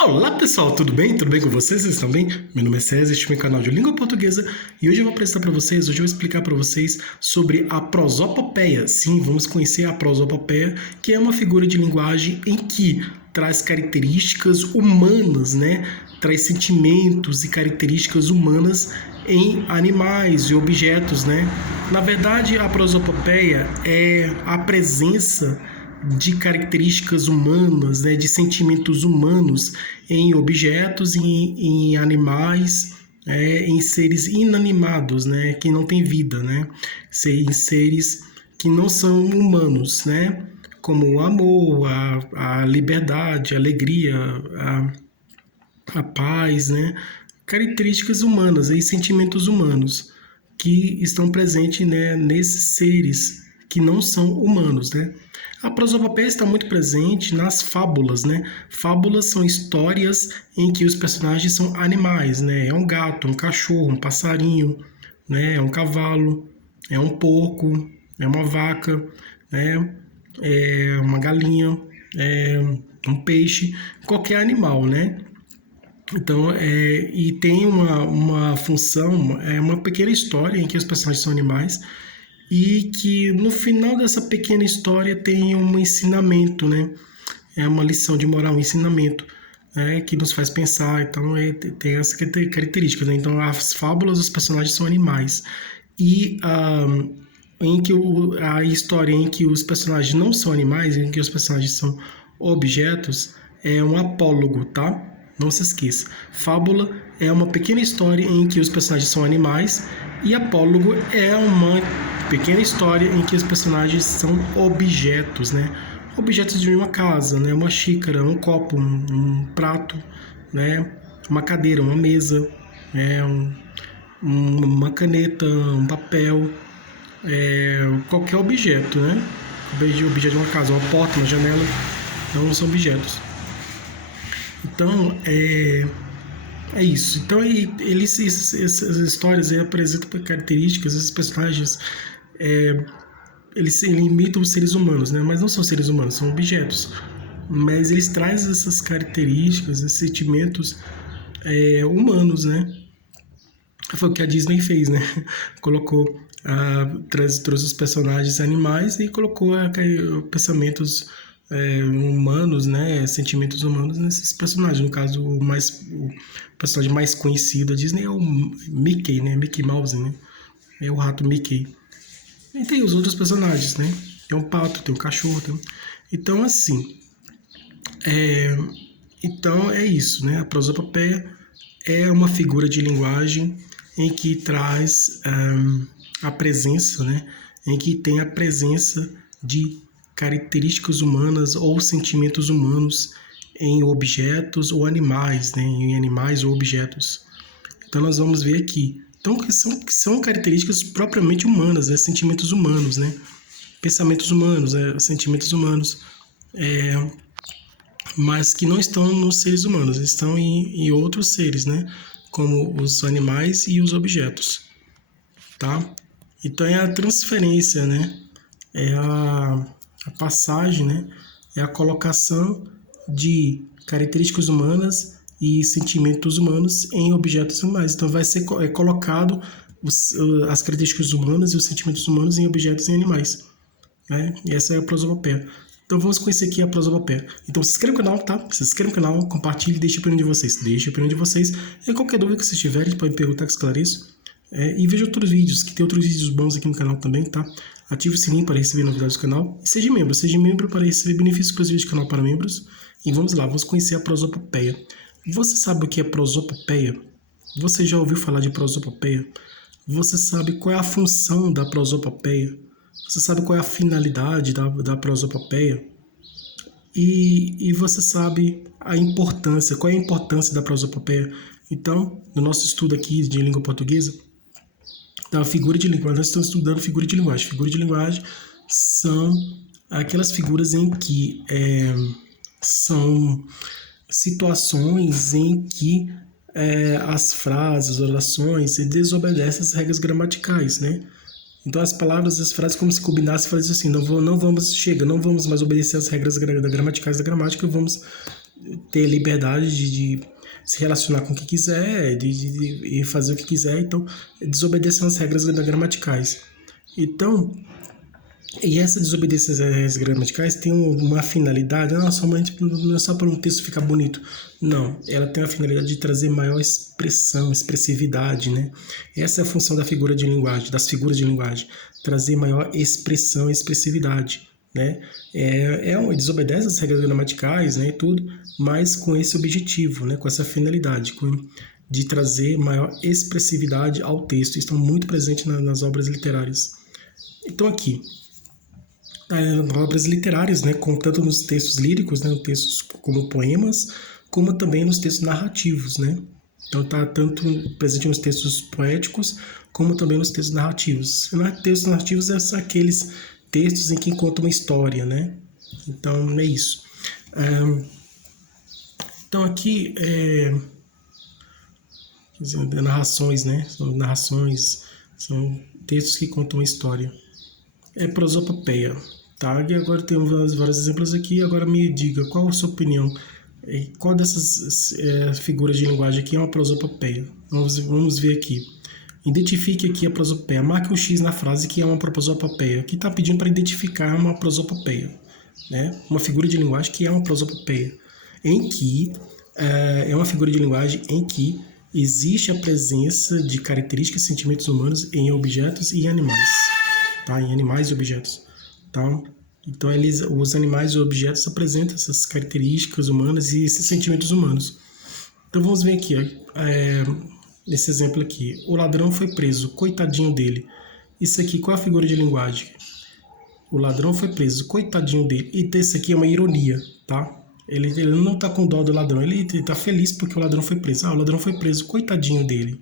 Olá pessoal, tudo bem? Tudo bem com vocês? Vocês estão bem? Meu nome é César, este é meu canal de língua portuguesa e hoje eu vou apresentar para vocês, hoje eu vou explicar para vocês sobre a prosopopeia. Sim, vamos conhecer a prosopopeia, que é uma figura de linguagem em que traz características humanas, né? Traz sentimentos e características humanas em animais e objetos, né? Na verdade, a prosopopeia é a presença de características humanas, né, de sentimentos humanos em objetos, em animais, em seres inanimados, né, que não têm vida, né, em seres que não são humanos, né, como o amor, a liberdade, a alegria, a paz, né, características humanas e sentimentos humanos que estão presentes, né, nesses seres que não são humanos, né. A prosopopeia está muito presente nas fábulas, né? Fábulas são histórias em que os personagens são animais, né? É um gato, um cachorro, um passarinho, né? É um cavalo, é um porco, é uma vaca, né? É uma galinha, é um peixe, qualquer animal, né? Então, e tem uma função, uma pequena história em que os personagens são animais e que no final dessa pequena história tem um ensinamento, né? É uma lição de moral, um ensinamento, que nos faz pensar. Então, tem essas características, né? Então, as fábulas, os personagens são animais. E a história em que os personagens não são animais, em que os personagens são objetos, é um apólogo, tá? Não se esqueça. Fábula é uma pequena história em que os personagens são animais e apólogo é uma pequena história em que os personagens são objetos, né? Objetos de uma casa, né? Uma xícara, um copo, um prato, né? Uma cadeira, uma mesa, uma caneta, um papel, qualquer objeto, né? Objeto de uma casa, uma porta, uma janela, então são objetos. Então, é isso. Então, essas histórias apresentam características, esses personagens, eles imitam os seres humanos, né? Mas não são seres humanos, são objetos. Mas eles trazem essas características, esses sentimentos humanos, né? Foi o que a Disney fez, né? Colocou, trouxe os personagens animais e colocou pensamentos humanos, né, sentimentos humanos nesses personagens. No caso, o personagem mais conhecido da Disney é o Mickey, né, Mickey Mouse, né, é o rato Mickey. E tem os outros personagens, né, tem um pato, tem um cachorro, então assim, então é isso, né, a prosopopeia é uma figura de linguagem em que traz a presença, né, em que tem a presença de características humanas ou sentimentos humanos em objetos ou animais, né? Em animais ou objetos. Então nós vamos ver aqui. Então que são características propriamente humanas, né? Sentimentos humanos, né? Pensamentos humanos, sentimentos humanos, mas que não estão nos seres humanos, estão em outros seres, né? Como os animais e os objetos, tá? Então é a transferência, né? É a passagem, né? É a colocação de características humanas e sentimentos humanos em objetos animais. Então vai ser colocado as características humanas e os sentimentos humanos em objetos e animais, né? E essa é a prosopopeia. Então vamos conhecer aqui a prosopopeia. Então se inscreva no canal, tá? Se inscreva no canal, compartilhe, deixe a opinião de vocês. Deixe a opinião de vocês. E qualquer dúvida que vocês tiverem, podem perguntar que esclareço. E veja outros vídeos, que tem outros vídeos bons aqui no canal também, tá? Ative o sininho para receber novidades do canal. E seja membro para receber benefícios exclusivos do canal para membros. E vamos lá, vamos conhecer a prosopopeia. Você sabe o que é prosopopeia? Você já ouviu falar de prosopopeia? Você sabe qual é a função da prosopopeia? Você sabe qual é a finalidade da prosopopeia? E você sabe qual é a importância da prosopopeia? Então, no nosso estudo aqui de língua portuguesa, da figura de linguagem, nós estamos estudando figura de linguagem. Figura de linguagem são aquelas figuras em que são situações em que as frases, as orações desobedecem as regras gramaticais, né? Então as palavras, as frases, como se combinasse, fazem assim: não vamos mais obedecer as regras gramaticais da gramática, vamos ter liberdade de se relacionar com o que quiser, de fazer o que quiser, então desobedecendo as regras gramaticais. Então, e essa desobediência às regras gramaticais tem uma finalidade, não é só para um texto ficar bonito, não, ela tem a finalidade de trazer maior expressão, expressividade, né? Essa é a função da figura de linguagem, das figuras de linguagem, trazer maior expressão e expressividade, né? Desobedece às regras gramaticais, né, e tudo, mas com esse objetivo, né, com essa finalidade, de trazer maior expressividade ao texto, estão muito presentes nas obras literárias. Então aqui, obras literárias, né, tanto nos textos líricos, né, textos como poemas, como também nos textos narrativos, né? Então está tanto presente nos textos poéticos, como também nos textos narrativos. Textos narrativos são aqueles textos em que contam uma história, né? Então é isso. Então aqui narrações, né? São narrações, são textos que contam uma história. Prosopopeia. Tá? E agora temos vários exemplos aqui. Agora me diga, qual a sua opinião? Qual dessas figuras de linguagem aqui é uma prosopopeia? Vamos ver aqui. Identifique aqui a prosopopeia. Marque um X na frase que é uma prosopopeia. Aqui está pedindo para identificar uma prosopopeia, né? Uma figura de linguagem que é uma prosopopeia, em que é uma figura de linguagem em que existe a presença de características e sentimentos humanos em objetos e animais. Tá? Em animais e objetos. Tá? Então, os animais e objetos apresentam essas características humanas e esses sentimentos humanos. Então, vamos ver aqui, nesse exemplo aqui. O ladrão foi preso, coitadinho dele. Isso aqui, qual é a figura de linguagem? O ladrão foi preso, coitadinho dele. E esse aqui é uma ironia, tá? Ele não está com dó do ladrão, ele está feliz porque o ladrão foi preso. O ladrão foi preso, coitadinho dele.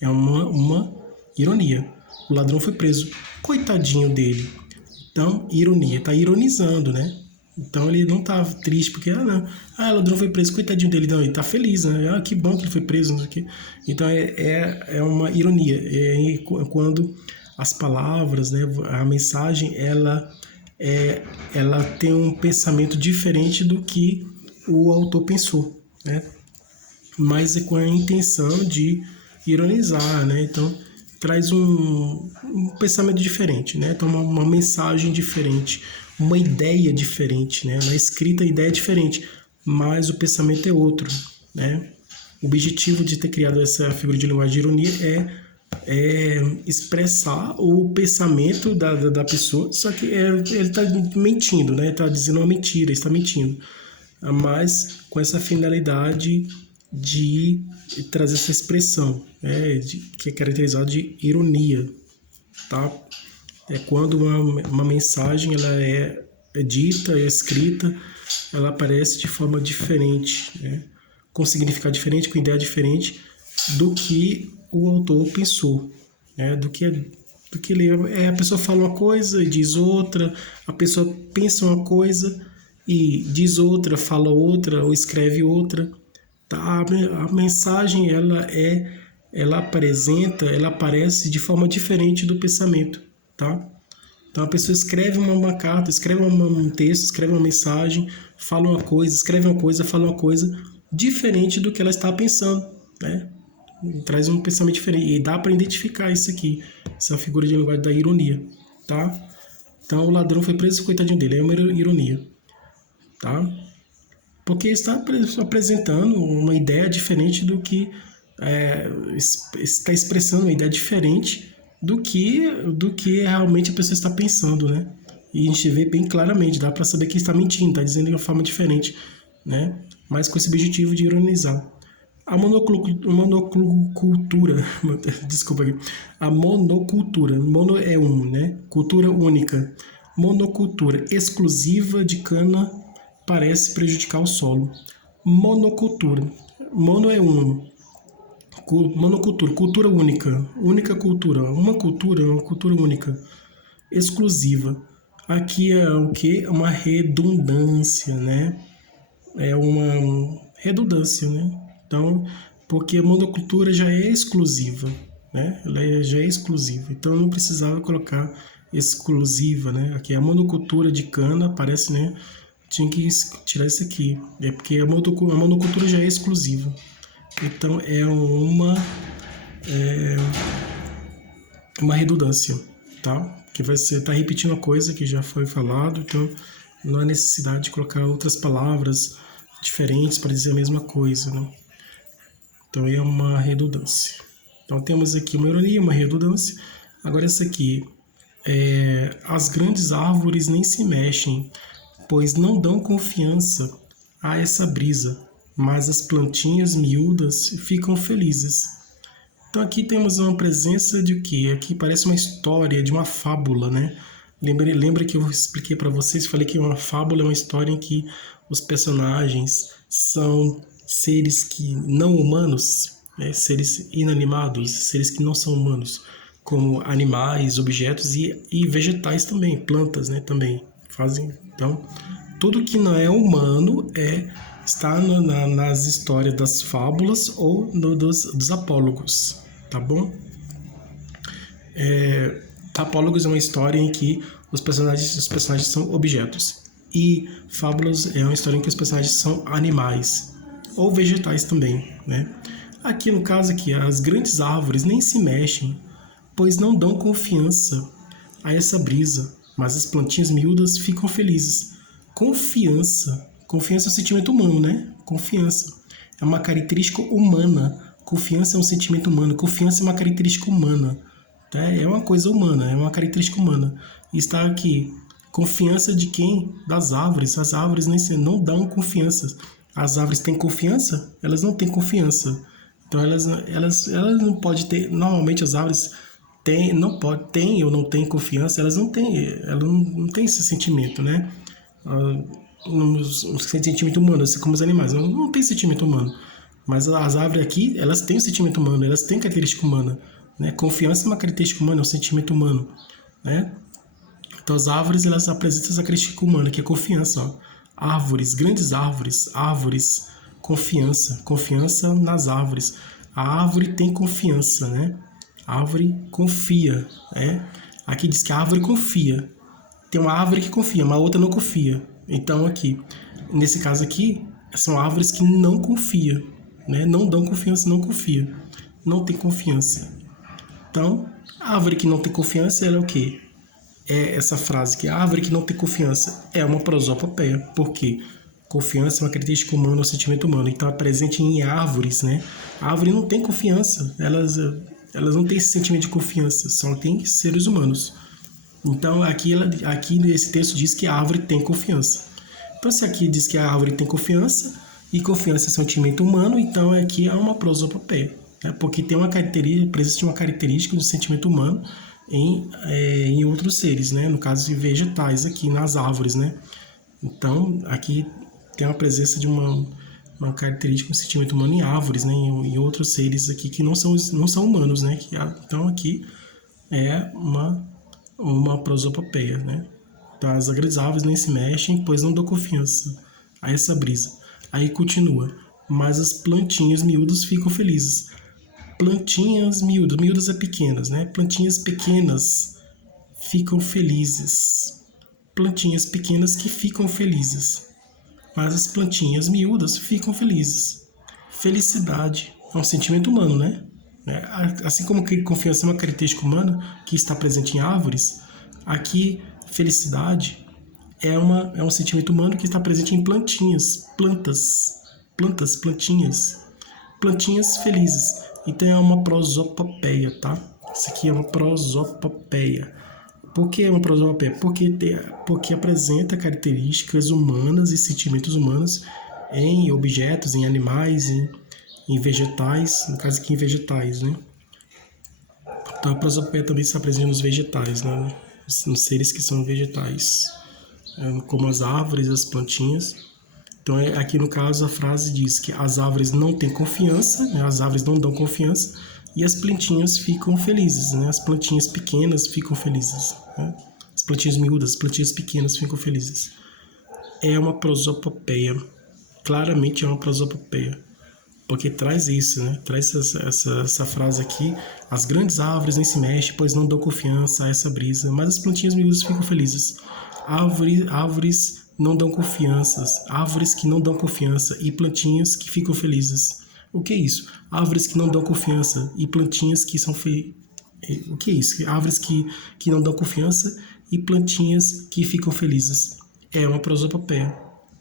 É uma ironia. O ladrão foi preso, coitadinho dele. Então, ironia, tá ironizando, né? Então ele não tá triste porque, o ladrão foi preso, coitadinho dele. Não, ele tá feliz, né? Que bom que ele foi preso, não sei o quê. Então é uma ironia. Quando as palavras, né, a mensagem, ela tem um pensamento diferente do que o autor pensou, né? Mas é com a intenção de ironizar, né? Então traz um pensamento diferente, né? Então uma mensagem diferente, uma ideia diferente, né? Na escrita a ideia é diferente, mas o pensamento é outro, né? O objetivo de ter criado essa figura de linguagem de ironia é expressar o pensamento da pessoa, só que ele está mentindo, né? Está dizendo uma mentira, está mentindo, mas com essa finalidade de trazer essa expressão, né, que é caracterizada de ironia, tá? É quando uma mensagem ela é dita, é escrita, ela aparece de forma diferente, né, com significado diferente, com ideia diferente do que o autor pensou, né, do que ele a pessoa fala uma coisa e diz outra, a pessoa pensa uma coisa e diz outra, fala outra ou escreve outra. Tá? A mensagem ela aparece de forma diferente do pensamento, tá? Então a pessoa escreve uma carta, escreve um texto, escreve uma mensagem, fala uma coisa, escreve uma coisa, fala uma coisa diferente do que ela está pensando, né? Traz um pensamento diferente e dá para identificar isso aqui, essa figura de linguagem da ironia, tá? Então o ladrão foi preso, coitadinho dele, é uma ironia, tá? Porque está apresentando uma ideia diferente do que está expressando uma ideia diferente do que realmente a pessoa está pensando, né? E a gente vê bem claramente, dá para saber que está mentindo, está dizendo de uma forma diferente, né? Mas com esse objetivo de ironizar. A monocultura, desculpa aqui, a monocultura, mono é né? Cultura única. Monocultura exclusiva de cana parece prejudicar o solo. Monocultura. Mono é monocultura, cultura única. Única cultura. Uma cultura única. Exclusiva. Aqui é o que? Uma redundância, né? É uma redundância, né? Então, porque a monocultura já é exclusiva, né? Ela já é exclusiva. Então, não precisava colocar exclusiva, né? Aqui a monocultura de cana parece, né? Tinha que tirar isso aqui. É porque a monocultura já é exclusiva. Então é uma redundância, tá? Que vai ser tá repetindo a coisa que já foi falado, então não há necessidade de colocar outras palavras diferentes para dizer a mesma coisa, né? Então é uma redundância. Então temos aqui uma ironia, uma redundância. Agora essa aqui, as grandes árvores nem se mexem, pois não dão confiança a essa brisa, mas as plantinhas miúdas ficam felizes. Então aqui temos uma presença de o quê? Aqui parece uma história de uma fábula, né? Lembra que eu expliquei para vocês, falei que uma fábula é uma história em que os personagens são seres que não humanos, né? Seres inanimados, seres que não são humanos, como animais, objetos e vegetais também, plantas, né? Também fazem. Então, tudo que não é humano está nas histórias das fábulas ou dos apólogos, tá bom? Apólogos é uma história em que os personagens são objetos. E fábulas é uma história em que os personagens são animais ou vegetais também, né? Aqui no caso aqui, as grandes árvores nem se mexem, pois não dão confiança a essa brisa, mas as plantinhas miúdas ficam felizes. Confiança. Confiança é um sentimento humano, né? Confiança é uma característica humana. Confiança é um sentimento humano. Confiança é uma característica humana. Tá? É uma coisa humana, é uma característica humana. E está aqui. Confiança de quem? Das árvores. As árvores não dão confiança. As árvores têm confiança? Elas não têm confiança. Então elas não podem ter. Normalmente as árvores têm ou não têm confiança. Elas não têm esse sentimento, né? Um sentimento humano, assim como os animais. Não tem sentimento humano. Mas as árvores aqui, elas têm um sentimento humano, elas têm característica humana. Né? Confiança é uma característica humana, é um sentimento humano. Né? Então as árvores, elas apresentam essa característica humana, que é confiança. Ó. Árvores, grandes árvores, confiança. Confiança nas árvores. A árvore tem confiança, né? A árvore confia. Aqui diz que a árvore confia. Tem uma árvore que confia, mas a outra não confia. Então aqui, nesse caso aqui, são árvores que não confiam, né? Não dão confiança, não confia. Não tem confiança. Então, a árvore que não tem confiança, ela é o quê? É essa frase que a árvore que não tem confiança é uma prosopopeia. Por quê? Confiança é uma característica humana, um sentimento humano. Então é presente em árvores, né? A árvore não tem confiança. Elas não têm esse sentimento de confiança. Só tem seres humanos. Então aqui nesse texto diz que a árvore tem confiança. Então se aqui diz que a árvore tem confiança e confiança é sentimento humano, então aqui é uma prosopopeia, né? Porque tem uma característica, presença de uma característica do sentimento humano em outros seres, né? No caso de vegetais aqui nas árvores, né? Então aqui tem uma presença de uma característica do sentimento humano em árvores, né? Em outros seres aqui que não são humanos, né? Então aqui é uma prosopopeia, né? Então, as grandes árvores nem se mexem, pois não dão confiança a essa brisa. Aí continua. Mas as plantinhas miúdas ficam felizes. Plantinhas miúdas. Miúdas é pequenas, né? Plantinhas pequenas ficam felizes. Plantinhas pequenas que ficam felizes. Mas as plantinhas miúdas ficam felizes. Felicidade é um sentimento humano, né? Assim como que confiança é uma característica humana que está presente em árvores, aqui felicidade é um sentimento humano que está presente em plantinhas, plantinhas felizes. Então é uma prosopopeia, tá? Isso aqui é uma prosopopeia. Por que é uma prosopopeia? Porque apresenta características humanas e sentimentos humanos em objetos, em animais, em vegetais, no caso aqui em vegetais, né? Então a prosopopeia também está presente nos vegetais, né? Nos seres que são vegetais, como as árvores, as plantinhas. Então aqui no caso a frase diz que as árvores não têm confiança, né? As árvores não dão confiança e as plantinhas ficam felizes, né? As plantinhas pequenas ficam felizes, né? As plantinhas miúdas, as plantinhas pequenas ficam felizes. É uma prosopopeia, claramente é uma prosopopeia. Porque traz isso, né? Traz essa frase aqui. As grandes árvores nem se mexem, pois não dão confiança a essa brisa, mas as plantinhas miúdas ficam felizes. Árvores não dão confianças, árvores que não dão confiança e plantinhas que ficam felizes. O que é isso? Árvores que não dão confiança e plantinhas que são O que é isso? Árvores que não dão confiança e plantinhas que ficam felizes. É uma prosopopeia.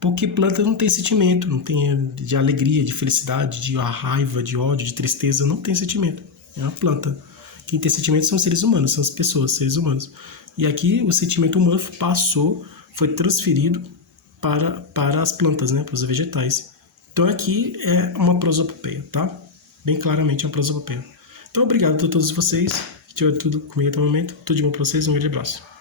Porque planta não tem sentimento, não tem de alegria, de felicidade, de raiva, de ódio, de tristeza, não tem sentimento. É uma planta. Quem tem sentimento são os seres humanos, são as pessoas, seres humanos. E aqui o sentimento humano passou, foi transferido para as plantas, né, para os vegetais. Então aqui é uma prosopopeia, tá? Bem claramente é uma prosopopeia. Então obrigado a todos vocês que tiveram tudo comigo até o momento. Tudo de bom para vocês, um grande abraço.